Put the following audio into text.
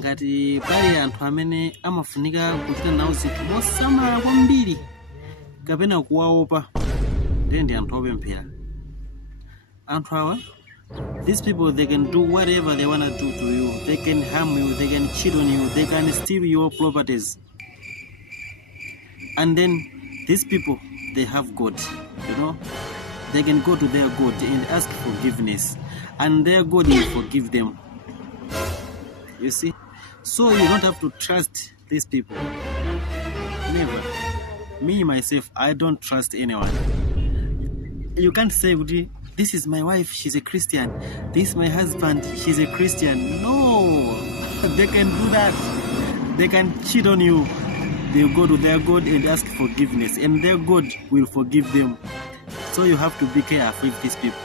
ngati pali anthu amene amafunika kuchita nawo zinthu mosamala kwambiri kapena kuwaopa, ndi anthu opemphera. Anthu awa, these people, they can do whatever they want to do to you. They can harm you, they can cheat on you, they can steal your properties. And then these people, they have God, They can go to their God and ask forgiveness, and their God will forgive them. You see? So you don't have to trust these people. Never. Me, myself, I don't trust anyone. You can't say, this is my wife, she's a Christian. This is my husband, she's a Christian. No, they can do that. They can cheat on you. They'll go to their God and ask forgiveness, and their God will forgive them. So you have to be careful with these people.